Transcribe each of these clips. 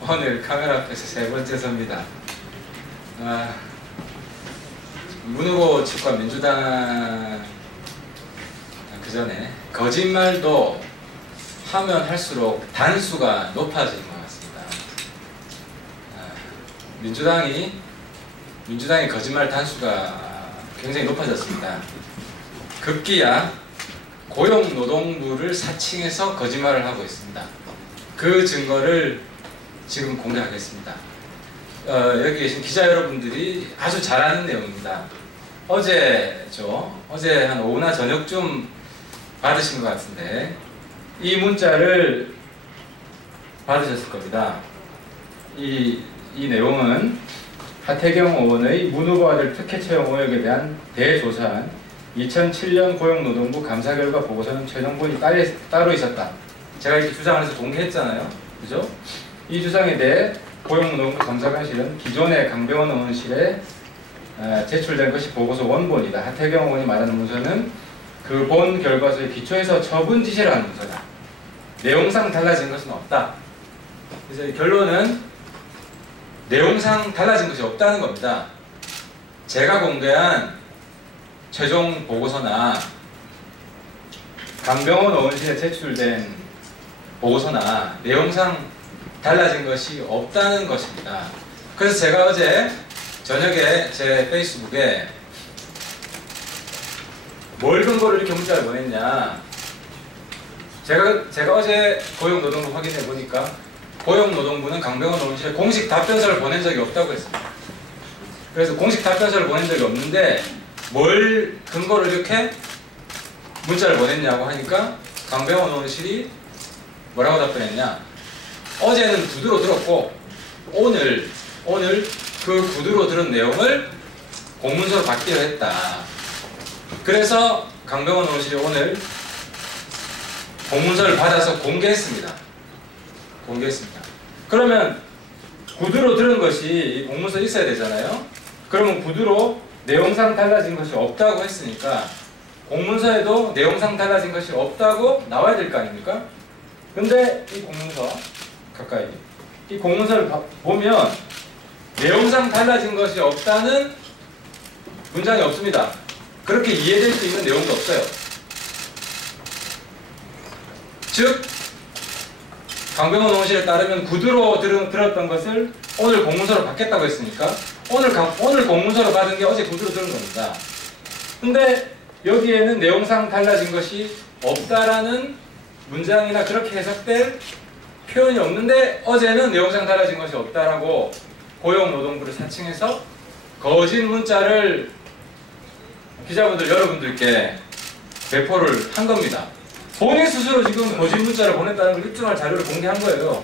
오늘 카메라 앞에서 세 번째 섭니다. 문 후보 측과 민주당 그 전에 거짓말도 하면 할수록 단수가 높아지는 것 같습니다. 민주당의 거짓말 단수가 굉장히 높아졌습니다. 급기야 고용노동부를 사칭해서 거짓말을 하고 있습니다. 그 증거를 지금 공개하겠습니다. 여기 계신 기자 여러분들이 아주 잘 아는 내용입니다. 어제 한 오후나 저녁쯤 받으신 것 같은데 이 문자를 받으셨을 겁니다. 이 내용은 하태경 의원의 문 후보 아들 특혜 채용 의혹에 대한 대조사한 2007년 고용노동부 감사 결과 보고서는 최종본이 따로 있었다. 제가 이렇게 주장을 해서 공개했잖아요. 그죠? 이 주장에 대해 고용노동부 감사관실은 기존의 강병원 의원실에 제출된 것이 보고서 원본이다. 하태경 의원이 말하는 문서는 그 본 결과서에 기초해서 처분 지시를 하는 문서다. 내용상 달라진 것은 없다. 그래서 결론은 내용상 달라진 것이 없다는 겁니다. 제가 공개한 최종 보고서나 강병원 의원실에 제출된 보고서나 내용상 달라진 것이 없다는 것입니다. 그래서 제가 어제 저녁에 제 페이스북에 뭘 근거로 이렇게 문자를 보냈냐, 제가 어제 고용노동부 확인해 보니까 고용노동부는 강병원 의원실에 공식 답변서를 보낸 적이 없다고 했습니다. 그래서 공식 답변서를 보낸 적이 없는데 뭘 근거로 이렇게 문자를 보냈냐고 하니까 강병원 의원실이 뭐라고 답변했냐, 어제는 구두로 들었고 오늘 그 구두로 들은 내용을 공문서로 받기로 했다. 그래서 강병원 의원실이 오늘 공문서를 받아서 공개했습니다. 그러면 구두로 들은 것이 공문서에 있어야 되잖아요. 그러면 구두로 내용상 달라진 것이 없다고 했으니까 공문서에도 내용상 달라진 것이 없다고 나와야 될 거 아닙니까? 근데 이 공문서 가까이 이 공문서를 보면 내용상 달라진 것이 없다는 문장이 없습니다. 그렇게 이해될 수 있는 내용도 없어요. 즉 강병원 의원실에 따르면 구두로 들었던 것을 오늘 공문서로 받겠다고 했으니까 오늘 공문서로 받은 게 어제 구두로 들은 겁니다. 근데 여기에는 내용상 달라진 것이 없다라는 문장이나 그렇게 해석될 표현이 없는데 어제는 내용상 달라진 것이 없다라고 고용노동부를 사칭해서 거짓 문자를 기자분들 여러분들께 배포를 한 겁니다. 본인 스스로 지금 거짓 문자를 보냈다는 걸 입증할 자료를 공개한 거예요.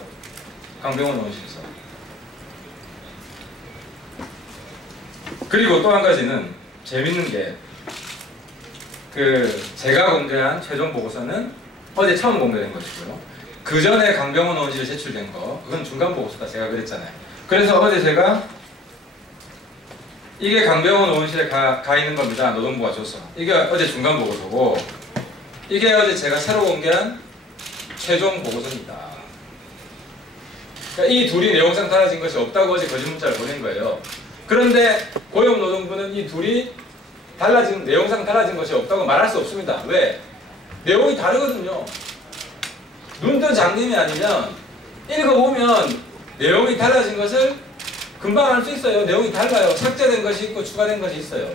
강병원 의원실에서. 그리고 또 한 가지는 재밌는 게 제가 공개한 최종 보고서는 어제 처음 공개된 것이고요. 그 전에 강병원 의원실에 제출된 거 그건 중간 보고서다 제가 그랬잖아요. 그래서 어제 제가 이게 강병원 의원실에 가 있는 겁니다. 노동부가 줘서. 이게 어제 중간 보고서고 이게 어제 제가 새로 공개한 최종 보고서입니다. 그러니까 이 둘이 내용상 달라진 것이 없다고 어제 거짓 문자를 보낸 거예요. 그런데 고용노동부는 이 둘이 내용상 달라진 것이 없다고 말할 수 없습니다. 왜? 내용이 다르거든요. 눈뜬 장님이 아니면 읽어보면 내용이 달라진 것을 금방 알 수 있어요. 내용이 달라요. 삭제된 것이 있고 추가된 것이 있어요.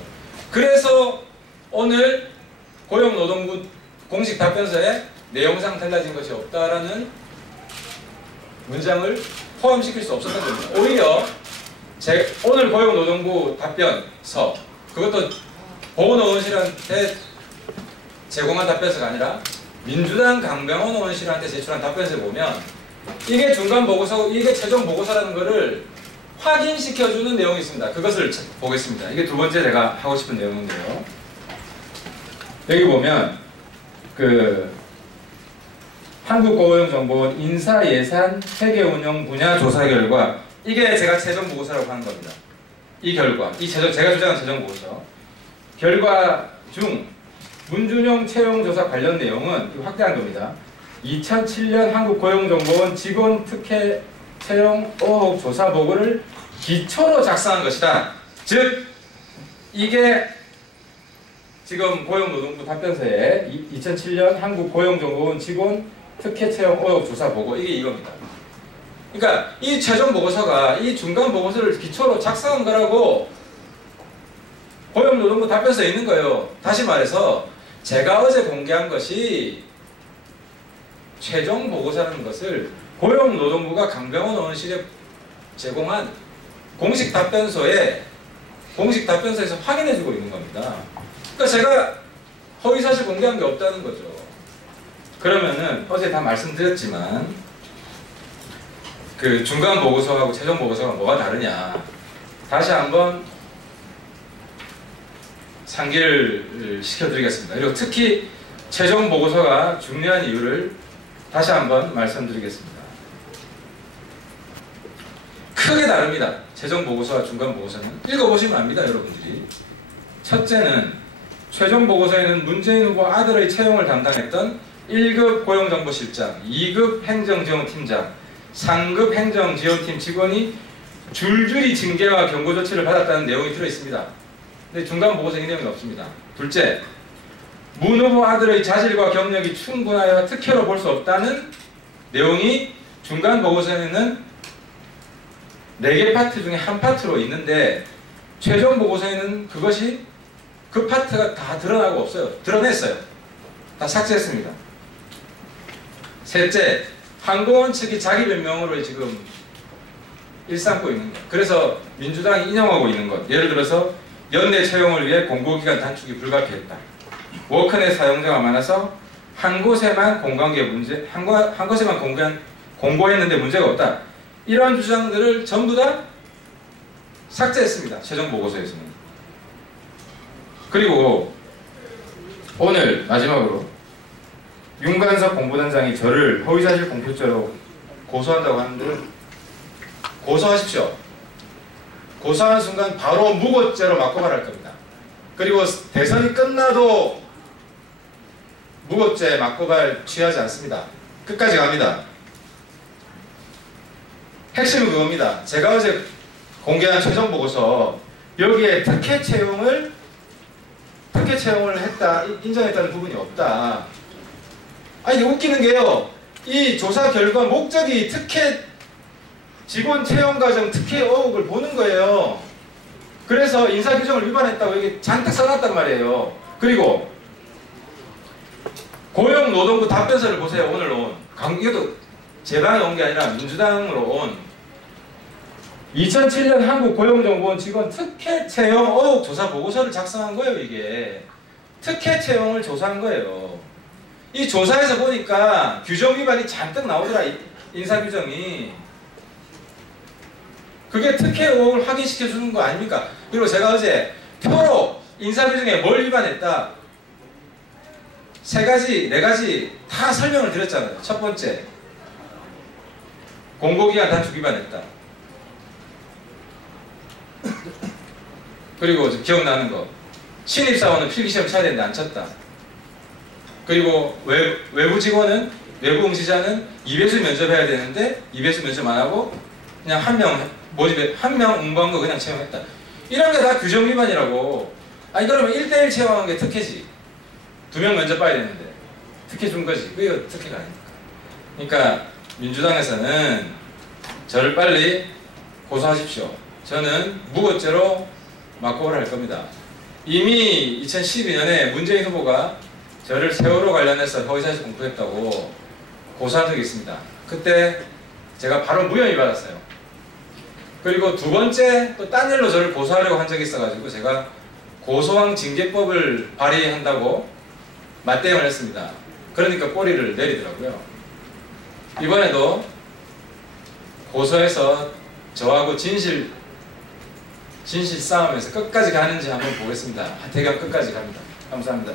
그래서 오늘 고용노동부 공식 답변서에 내용상 달라진 것이 없다라는 문장을 포함시킬 수 없었던 겁니다. 오히려 오늘 고용노동부 답변서, 그것도 보건의원실한테 제공한 답변서가 아니라 민주당 강병원 의원실한테 제출한 답변서에 보면 이게 중간 보고서고 이게 최종 보고서라는 것을 확인시켜주는 내용이 있습니다. 그것을 보겠습니다. 이게 두 번째 제가 하고 싶은 내용인데요. 여기 보면 한국고용정보원 인사예산 회계운영 분야 조사 결과, 이게 제가 최종 보고서라고 하는 겁니다. 이 결과, 제가 주장한 최종 보고서 결과 중 문준용 채용조사 관련 내용은 확대한 겁니다. 2007년 한국고용정보원 직원 특혜 채용 의혹 조사 보고를 기초로 작성한 것이다. 즉 이게 지금 고용노동부 답변서에 2007년 한국고용정보원 직원 특혜 채용 의혹 조사 보고 이게 이겁니다. 그러니까 이 최종 보고서가 이 중간 보고서를 기초로 작성한 거라고 고용노동부 답변서에 있는 거예요. 다시 말해서 제가 어제 공개한 것이 최종 보고서라는 것을 고용노동부가 강병원 의원실에 제공한 공식 답변서에서 확인해주고 있는 겁니다. 그러니까 제가 허위사실 공개한 게 없다는 거죠. 그러면은 어제 다 말씀드렸지만 그 중간 보고서하고 최종 보고서가 뭐가 다르냐 다시 한번 상기를 시켜드리겠습니다. 그리고 특히 최종 보고서가 중요한 이유를 다시 한번 말씀드리겠습니다. 크게 다릅니다. 최종 보고서와 중간 보고서는. 읽어보시면 압니다, 여러분들이. 첫째는 최종 보고서에는 문재인 후보 아들의 채용을 담당했던 1급 고용정보실장, 2급 행정지원팀장, 3급 행정지원팀 직원이 줄줄이 징계와 경고 조치를 받았다는 내용이 들어있습니다. 근데 중간 보고서에 이 내용이 없습니다. 둘째, 문 후보 아들의 자질과 경력이 충분하여 특혜로 볼 수 없다는 내용이 중간 보고서에는 4개 파트 중에 한 파트로 있는데 최종 보고서에는 그것이 그 파트가 다 드러나고 없어요. 드러냈어요. 다 삭제했습니다. 셋째, 항공원 측이 자기 변명으로 지금 일삼고 있는 것. 그래서 민주당이 인용하고 있는 것. 예를 들어서 연내 채용을 위해 공고기간 단축이 불가피했다. 워크넷 사용자가 많아서 한 곳에만 공고했는데 문제가 없다. 이러한 주장들을 전부 다 삭제했습니다. 최종 보고서에서는. 그리고 오늘 마지막으로 윤관석 공보단장이 저를 허위사실 공표죄로 고소한다고 하는데 고소하십시오. 고소하는 순간 바로 무고죄로 맞고발할 겁니다. 그리고 대선이 끝나도 무고죄 맞고발 취하지 않습니다. 끝까지 갑니다. 핵심은 그겁니다. 제가 어제 공개한 최종 보고서 여기에 특혜 채용을 했다, 인정했다는 부분이 없다. 아니 웃기는 게요. 이 조사 결과 목적이 특혜 직원 채용 과정 특혜 의혹을 보는 거예요. 그래서 인사규정을 위반했다고 이게 잔뜩 써놨단 말이에요. 그리고 고용노동부 답변서를 보세요. 오늘 온. 이것도 제 방에 온 게 아니라 민주당으로 온 2007년 한국고용정보원 직원 특혜 채용 의혹 조사 보고서를 작성한 거예요. 이게 특혜 채용을 조사한 거예요. 이 조사에서 보니까 규정 위반이 잔뜩 나오더라. 인사규정이. 그게 특혜 의혹을 확인시켜주는 거 아닙니까? 그리고 제가 어제 표로 인사규정에 뭘 위반했다 3가지, 4가지 다 설명을 드렸잖아요. 첫 번째, 공고기간 단축 위반했다. 그리고 기억나는 거, 신입사원은 필기시험 쳐야 되는데 안 쳤다. 그리고 외부 직원은, 외부 응시자는 2배수 면접해야 되는데 2배수 면접 안 하고 그냥 한 명 응모한 거 그냥 채용했다. 이런 게 다 규정 위반이라고. 아니 그러면 1대1 채용한 게 특혜지. 2명 면접 봐야 되는데 특혜 준 거지. 그게 특혜가 아닙니까? 그러니까 민주당에서는 저를 빨리 고소하십시오. 저는 무고죄로 맞고발할 겁니다. 이미 2012년에 문재인 후보가 저를 세월호 관련해서 허위사실 공표했다고 고소한 적이 있습니다. 그때 제가 바로 무혐의 받았어요. 그리고 두 번째 또 딴 일로 저를 고소하려고 한 적이 있어가지고 제가 고소왕 징계법을 발의한다고 맞대응을 했습니다. 그러니까 꼬리를 내리더라고요. 이번에도 고소해서 저하고 진실 싸움에서 끝까지 가는지 한번 보겠습니다. 하태경 끝까지 갑니다. 감사합니다.